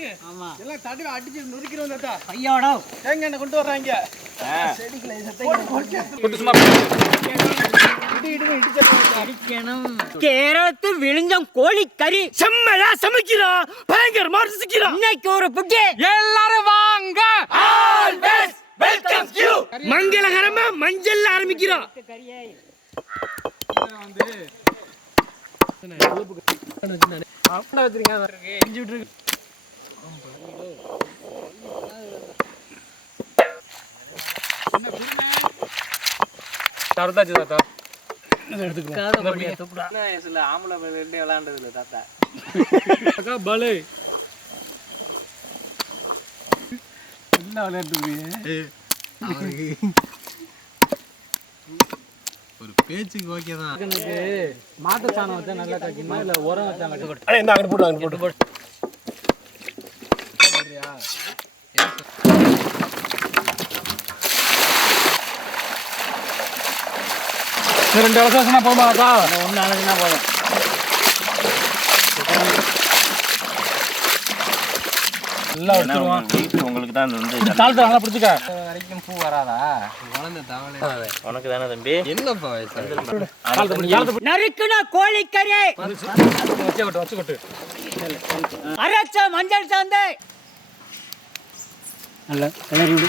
அடிச்சு ஆமா எல்லாம் தடவை அடிச்சு நுறுக்கிறோம் தாத்தா ஐயோடா தேங்காய் எண்ணெய் கொண்டு வர்றாங்க கேரளத்து விழுஞ்சம் கோழிக்கறி செம்மையா சமைக்கிறோம் பயங்கரமா ருசிக்கிறோம் இன்னைக்கு ஒரு புட்டி எல்லாரும் வாங்க ஆல்வேஸ் வெல்கம் யூ மங்களகரமா மஞ்சள் ஆரம்பிக்கிறோம் ஒரு பேச்சுக்கு ஓகே தான். மாட்டு சாணம் வச்சா நல்லா காய்க்குமா இல்ல உரம் வச்சா போட்டு ரெண்டு வருஷம் போகுமாக்கா ஒன்னு அழகுனா போதும் உங்களுக்கு தான் காலத்தை நல்லா பிடிச்சிக்க வரைக்கும் பூ வராதா உனக்கு தானே தம்பி. என்னப்பா நறுக்குன கோழிக்கறி வச்சுக்கொட்டு அரைச்ச மஞ்சள் சாந்து நல்ல கிளறி விடு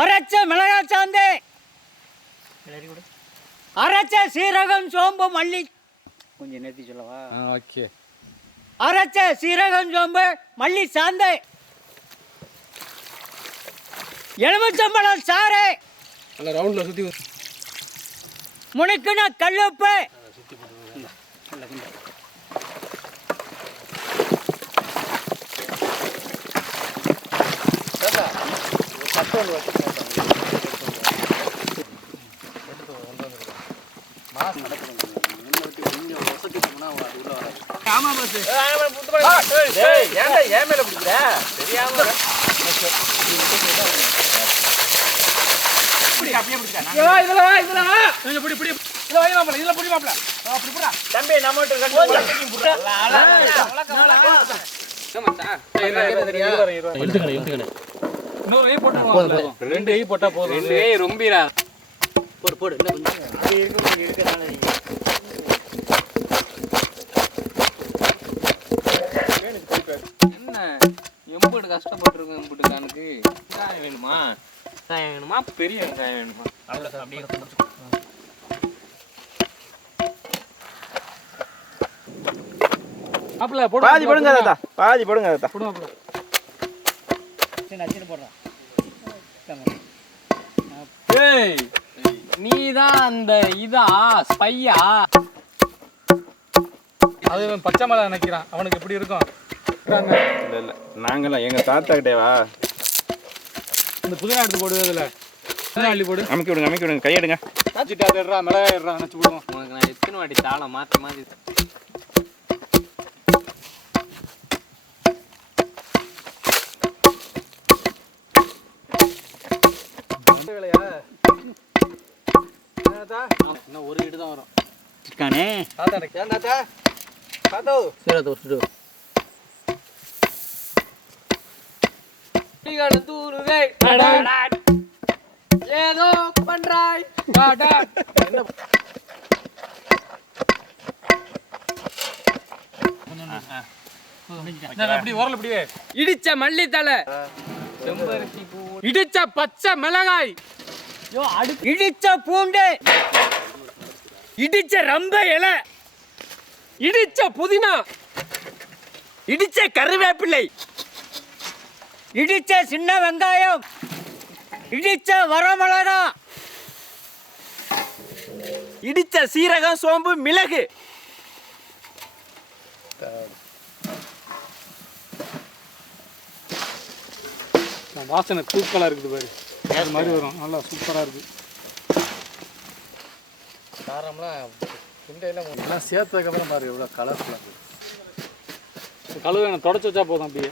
அரைச்ச மிளகாய் சாந்து அரைச்ச சீரகம் சோம்பு மல்லி கொஞ்சம் நிறுத்தி சொல்லவா ஓகே அரைச்ச சீரகம் சோம்பு மல்லி சாந்து எலுமிச்சம்பழம் சாறு நல்லா ரவுண்ட்ல சுத்தி முனுக்குன கல்லுப்பு ஆமா பாஸ் ஏன்டா ஏன் மேல பிடிக்கிற? தெரியாம அப்படியே பிடிச்சா இதுல புடி புடி இதுல வை மாப்ள இதுல புடி மாப்ள அப்படி புடா தம்பி நம்மட்ட ரெண்டு புடி இன்னொரு ஐ போட்டா போதும் ரெண்டு ஐ போட்டா போதும் ரெண்டு ஏய் ரொம்பிரா போடு போடு இன்னும் கொஞ்சம் அது இருக்கறனால என்ன எம்புடு கஷ்டப்பட்டிருக்கோம் எம்புடு கானுக்கு வெங்காயம் வேணுமா வெங்காயம் வேணுமா பெரிய வெங்காயம் வேணுமா அவ்வளோ அப்படியே மாப்ள போடு பாதி போடுங்க தாத்தா பாதி போடுங்க தாத்தா போடு மாப்ள சரி அச்சிட்டு போடுறேன் ஏய் நீதான் அந்த இதா ஸ்பையா அது பச்சை மலை நினைக்கிறான் அவனுக்கு எப்படி இருக்கும் இல்ல இல்ல நாங்களாம் எங்க தாத்தா கிட்டேவா இந்த புதினா எடுத்து போடு அதுல புதினா அள்ளி போடு அமைக்க விடுங்க கையெடுங்க வச்சுட்டு அதை எடுறா மிளகாய் எடுறா நினச்சி போடுவோம் உனக்கு நான் எத்தனை வாட்டி தாளை மாற்றி மாற்றி இன்னும் ஒரு இடு தான் வரும் இருக்கானே தாத்தா ஏன் தாத்தா தாத்தா சரி அதை விட்டுட்டு தூருவே ஏதோ பண்றாய் இடிச்ச மல்லித்தலை இடிச்ச பச்சை மிளகாய் இடிச்ச பூண்டு இடிச்ச ரம்ப இலை இடிச்ச புதினா இடிச்ச கருவேப்பிள்ளை இடிச்ச சின்ன வெங்காயம் இடிச்ச வரமிளகா இடிச்ச சீரகம் சோம்பு மிளகு வாசனை தூக்கலா இருக்குது பாரு அது மாதிரி வரும் நல்லா சூப்பரா இருக்கு காரம்லாம் எல்லாம் சேர்த்ததுக்கப்புறம் பாரு எவ்வளோ கலர்ஃபுல்லாக இருக்குது. கழுவு எனக்கு தொடச்சி வச்சா போதும் அப்படியே.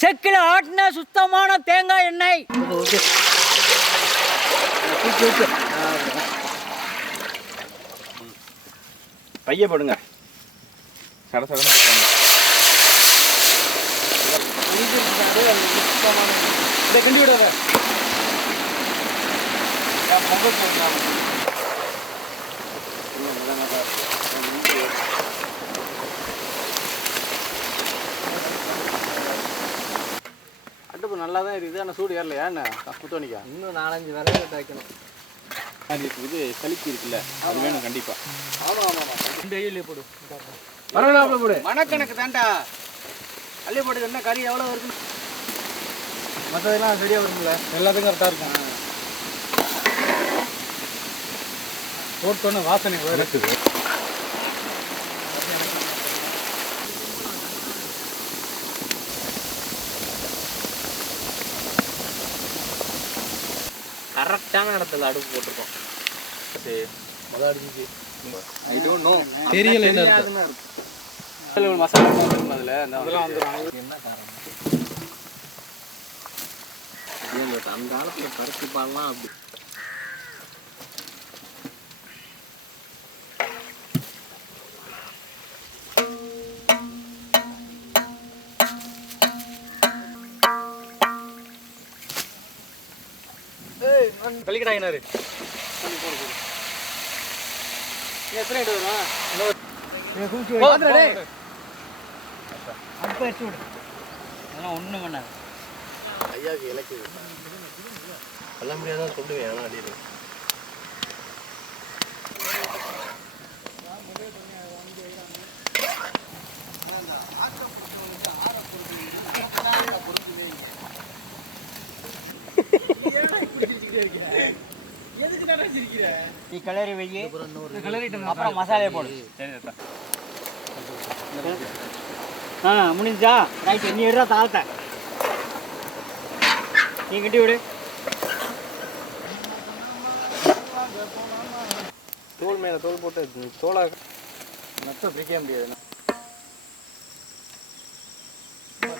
செக்கில் ஆட்டின சுத்தமான தேங்காய் எண்ணெய். பைய போடுங்க. சட சடன்னு போட்டுருங்க. இதை கிண்டி விடாத. பொங்கல் போடலாம். அடுப்பு நல்லா தான் இருக்குது, ஆனால் சூடு ஏறலையா என்ன குத்தோனிக்கா? இன்னும் 4-5 விறகு வைக்கணும். இது சளிக்கு இருக்குல்ல, அது வேணும் கண்டிப்பா. இந்த ஐயிலே போடு. பரவாயில்ல போடு. மணக்கணக்கு தான்டா. அள்ளி போட்டு என்ன கறி எவ்வளோ இருக்கு? மற்றதெல்லாம் சரியாக வரும்ல? எல்லாத்துக்கும் கரெக்டாக இருக்கும். போட்டோன்னு வாசனை இருக்குது. கரெக்டான இடத்துல அடுப்பு போட்டிருக்கோம். I don't know. தெரியல என்ன இருக்கு. மசாலா போட்டுருக்கோம் அதில். அதெல்லாம் வந்துடும். என்ன காரணம்? அந்த காலத்துல பருத்தி பால்லாம் அப்படி. கலிக்கடாயினாரு எத்தனை இடம் வரும்? அடுப்பு வச்சு விடு. அதெல்லாம் ஒன்றும் பண்ணாது. ஐயாவுக்கு இலக்கு சொல்ல முடியாதான் சொல்லுவேன். ஆனால் அடியில் நீ கிளறி வை. அப்புறம் மசாலையை போடு. முடிஞ்சா ரைட்டு. நீ எடுறா தாழ்த்த. நீ கிட்டி விடு. தோல் மேலே தோல் போட்டு தோலை நட்டை பிரிக்க முடியாது.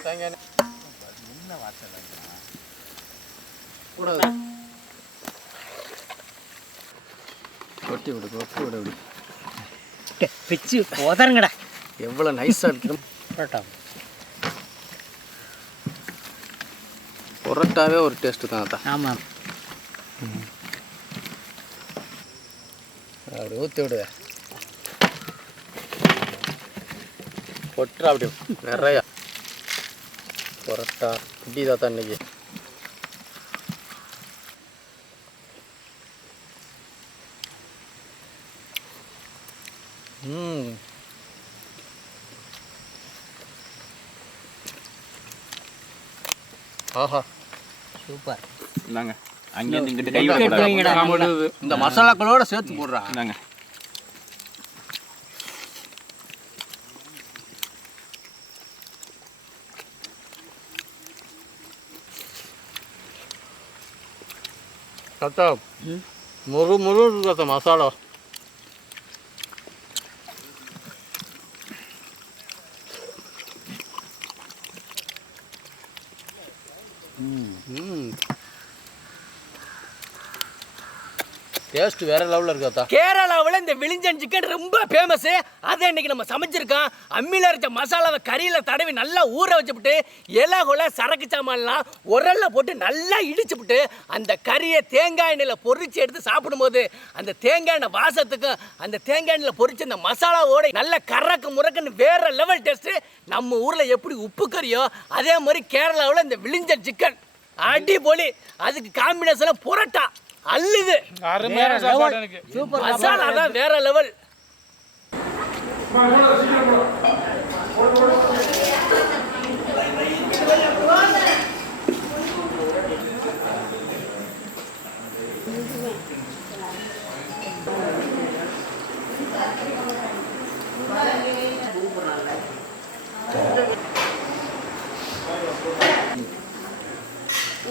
தேங்காய் என்ன வாசல் கூடாது. கொட்டி விடு கொட்டி விடு. அப்படி பிச்சு உதருங்கடா. எவ்வளோ நைஸாக இருக்குது. புரோட்டாவே ஒரு டேஸ்ட்டு தான் அதான். ஆமாம். அப்படி ஊற்றி விடு. கொட்டுறா அப்படி நிறையா புரோட்டா இப்படி தான் இன்னைக்கு. ஆஹா சூப்பர். இந்தாங்க. அங்கேருந்து இங்கிட்டு கை வைக்கக்கூடாது. இந்த மசாலாக்களோட சேர்த்து போடுறா. இந்தாங்க. கத்தா முழு முழு கத்த மசாலா. டேஸ்ட் வேற லெவலில் இருக்காத்தா. கேரளாவில் இந்த விழிஞ்சன் சிக்கன் ரொம்ப ஃபேமஸ். அதை இன்னைக்கு நம்ம சமைச்சிருக்கோம். அம்மியில் அரைச்ச மசாலாவை கறியில் தடவி நல்லா ஊற வச்சுவிட்டு இலை கொலை சரக்கு சாமான்லாம் உரல்ல போட்டு நல்லா இடிச்சுவிட்டு அந்த கறியை தேங்காய் எண்ணெயில் பொரிச்சு எடுத்து சாப்பிடும்போது அந்த தேங்காய் எண்ணெய் வாசத்துக்கும் அந்த தேங்காய் எண்ணெயில் பொரிச்சு அந்த மசாலாவோட நல்ல கறக்கு முறக்குன்னு வேற லெவல் டேஸ்ட்டு. நம்ம ஊரில் எப்படி உப்பு கறியோ அதே மாதிரி கேரளாவில் இந்த விழிஞ்சன் சிக்கன் அடிபொலி. அதுக்கு காம்பினேஷன் புரோட்டா அல்லுது. சூப்பர். மசாலா தான் வேற லெவல்.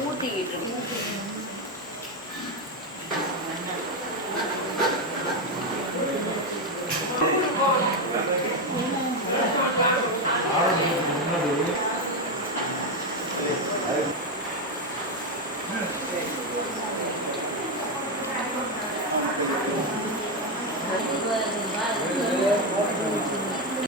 ஊத்திக்கிட்டு